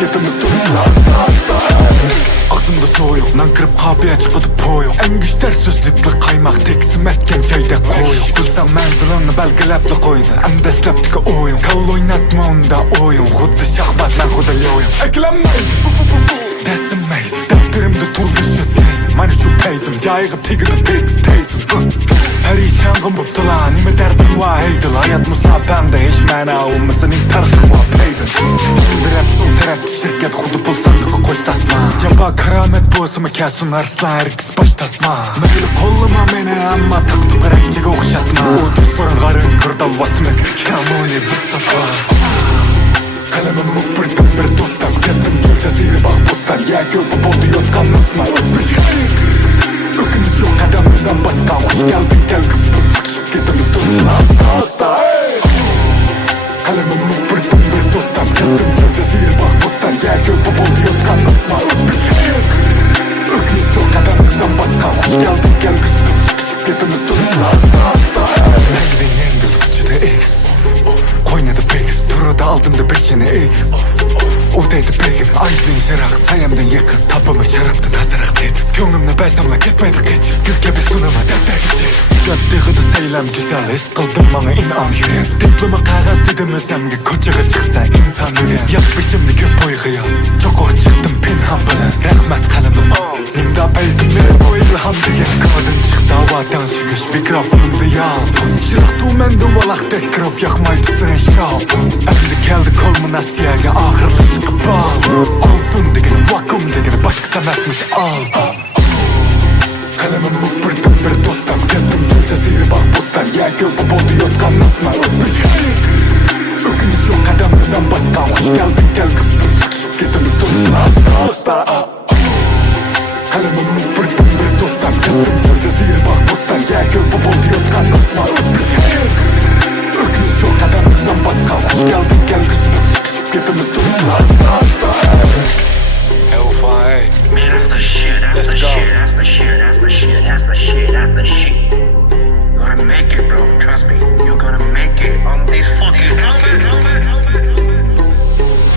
Ketimiz dursun hasta hasta. Ağzımda soğuk, nankırıp kapıya çıkıp poyuk. En güçler sözlükle kaymak teksim etken şeyde koyuk. Kulsam menzilini belgilepli koydu. En desleptiki oyun. Kal oynatma onda oyun. Huddi şahmat lan hudayoyun. Eklenmeyiz, desinmeyiz. Defterimde turgusuz keyin. Mani şu peyzim, cayıgıp tigidi teyzim. Her hiç yangın bıptıla, nime derdin va heydil. Hayat musabende hiç mena olmasın ilk tarıkın va peydin. Şimdi rap son terapti şirket hudu bulsandığı koştasma. Yaba keramet boğazımı kesun arslan herkes baştasma. Meyli kolluma meni ama tıktık rapçiga okşatma. O düşbarın garın kırdal vasmez kamoni vıtsasma. Kalemim mukbirdim bir dostan. Kestim Türk caziri bak postan. Ya göpü boldu yotkan ısma öpmüş. Ökünüz yok adamızdan başka. Hoş geldin gel kız kız. Ketimiz dursun hasta hasta. Kalemim mukbirdim bir dostan. Kestim Türk caziri bak postan. Ya göpü boldu yotkan ısma öpmüş. Ökünüz yok adamızdan başka. Hoş geldin gel kız kız. Ketimiz dursun hasta hasta. Neyden yengil uçuda X. Koynadı pek, turada aldımda beşini ek. Odaydı pegin, aydın jırak. Sayamdan yakın, tapımı şaraptın hazırak dedim. Gönlümle başlamla gitmedi geç. Gül gibi sunuma defter geçir. Yaptığıdı seylem güzel, his kıldım bana inan yüren. Diploma kağız dedim özlemge, koçağa çıksa insan yüren. Yapma şimdi köp boyğıya, çok o çıktım pinham bilen. Rahmet kalemim, nimda peyzimle bu ilham diyen. Kadın çıktı havadan çıkış, mikrofonumda yağ. Şırık dumende valak dekrop yakmaydı süren şaf. Emdi keldi kolmun asiyaga, ahırlı çıkıp al. Altın degini, vakum degini, başka sanatmış al. Kalemim mukbirdim bir dostan. Kestim Türk caziri bak postan. Ya göpü boldu yotkan ısma öpmüş. Ökünüz yok adamızdan başka. Hoş geldin gel kız kız. Ketimiz dursun hasta hasta. Kalemim mukbirdim